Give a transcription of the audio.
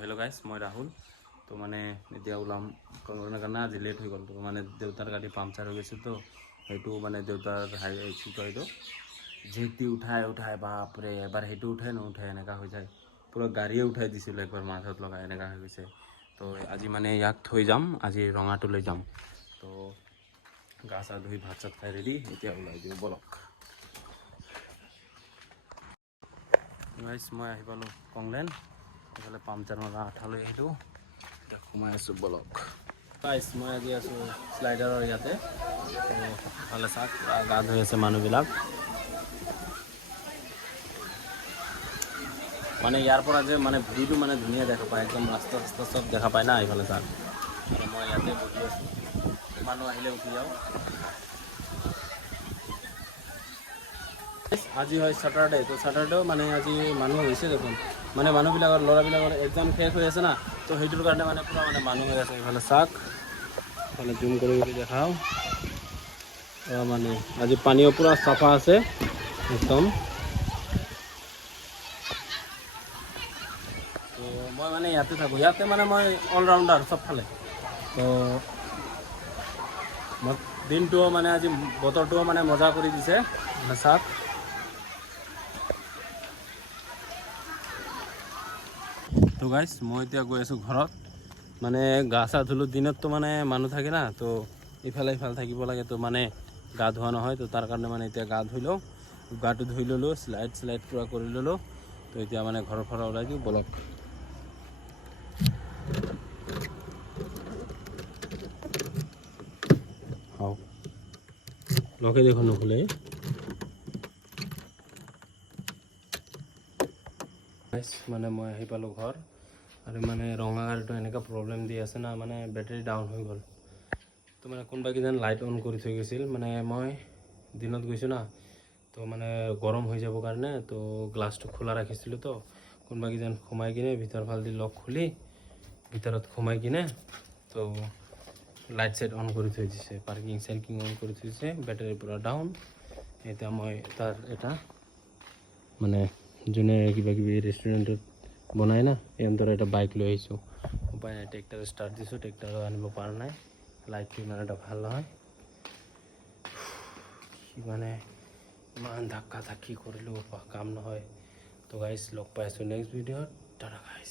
Hello' guys, মই ৰাহুল। তো মানে এতিয়া ওলাম কাৰণে আজি লেট হৈ গ'ল। তো মানে দেউতাৰ গাড়ী পামচাৰ হৈ গৈছে। তো সেইটো মানে দেউতাৰ কি কয় এইটো যেতি উঠাই বাপৰে, এবাৰ সেইটো উঠাই নুঠাই এনেকুৱা হৈ যায়। পূৰা গাড়ীয়ে উঠাই দিছিলোঁ একবাৰ মাথাত লগাই, এনেকুৱা হৈ গৈছে। তো আজি মানে ইয়াক থৈ যাম, আজি ৰঙাটোলৈ যাম। তো গা চা ধুই ভাত চাত খাই ৰেডি, এতিয়া ওলাই দিওঁ বলক। গাইজ মই আহি পালোঁ কংলেন, এইফালে পামচাৰ মৰা আঠা লৈ আহিলোঁ, এতিয়া সোমাই আছোঁ বলক। গাইজ মই আজি আছোঁ শ্লাইডাৰৰ ইয়াতে। ভালে চাওক গা ধুই আছে মানুহবিলাক। মানে ইয়াৰ পৰা যে মানে ভিউটো মানে ধুনীয়া দেখা পায়, একদম ৰাস্তা চাস্তা চব দেখা পায় না এইফালে চাওক। মানে মই ইয়াতে বহি আছোঁ, মানুহ আহিলে উঠি যাওঁ। আজি হয় ছেটাৰডে, তো ছেটাৰডেও মানে আজি মানুহ হৈছে দেখোন। মানে মানুহবিলাকৰ ল'ৰাবিলাকৰ এক্সাম শেষ হৈ আছে না, তো সেইটোৰ কাৰণে মানে পূৰা মানে মানুহ হৈ আছে। এইফালে চাওক, মানে জুম কৰি দেখাওঁ। মানে আজি পানীও পূৰা চাফা আছে একদম। তো মই মানে ইয়াতে থাকোঁ, ইয়াতে মানে মই অলৰাউণ্ডাৰ চবফালে। তো মই দিনটোও মানে আজি বতৰটোও মানে মজা কৰি দিছে, মানে চাওক। তো গাইজ মই এতিয়া গৈ আছোঁ ঘৰত। মানে গা চা ধুলোঁ, দিনততো মানে মানুহ থাকে না, তো ইফালে থাকিব লাগে, তো মানে গা ধোৱা নহয়। তো তাৰ কাৰণে মানে এতিয়া গা ধুই লওঁ, গাটো ধুই ল'লোঁ, শ্লাইড পূৰা কৰি ল'লোঁ। তো এতিয়া মানে ঘৰৰ পৰা ওলাই দিওঁ বলক। লকে দেখোন নুখুলে। মানে মই আহি পালোঁ ঘৰ, আৰু মানে ৰঙা গাড়ীটো এনেকুৱা প্ৰব্লেম দি আছে না, মানে বেটেৰী ডাউন হৈ গ'ল। তো মানে কোনোবা কিজন লাইট অন কৰি থৈ গৈছিল, মানে মই দিনত গৈছোঁ না, তো মানে গৰম হৈ যাব কাৰণে তো গ্লাছটো খোলা ৰাখিছিলোঁ। তো কোনোবা কিজন সোমাই কিনে ভিতৰ ফালদি লক খুলি ভিতৰত সোমাই কিনে তো লাইট চাইট অন কৰি থৈ দিছে, পাৰ্কিং চাৰ্কিং অন কৰি থৈছে, বেটাৰী পূৰা ডাউন। এতিয়া মই তাৰ এটা মানে যোনে কিবা কিবি ৰেষ্টুৰেণ্টত বনাই না, সিহঁতৰ এটা বাইক লৈ আহিছোঁ। উপায় নাই, ট্ৰেক্টাৰ ষ্টাৰ্ট দিছোঁ, ট্ৰেক্টাৰো আনিব পৰা নাই, লাইটটো ইমান এটা ভাল নহয়। মানে ইমান ধাক্কা ধাক্কি কৰিলোঁ, কাম নহয়। তো গাইজ লগ পাই আছোঁ নেক্সট ভিডিঅ'ত, টাটা গাইজ।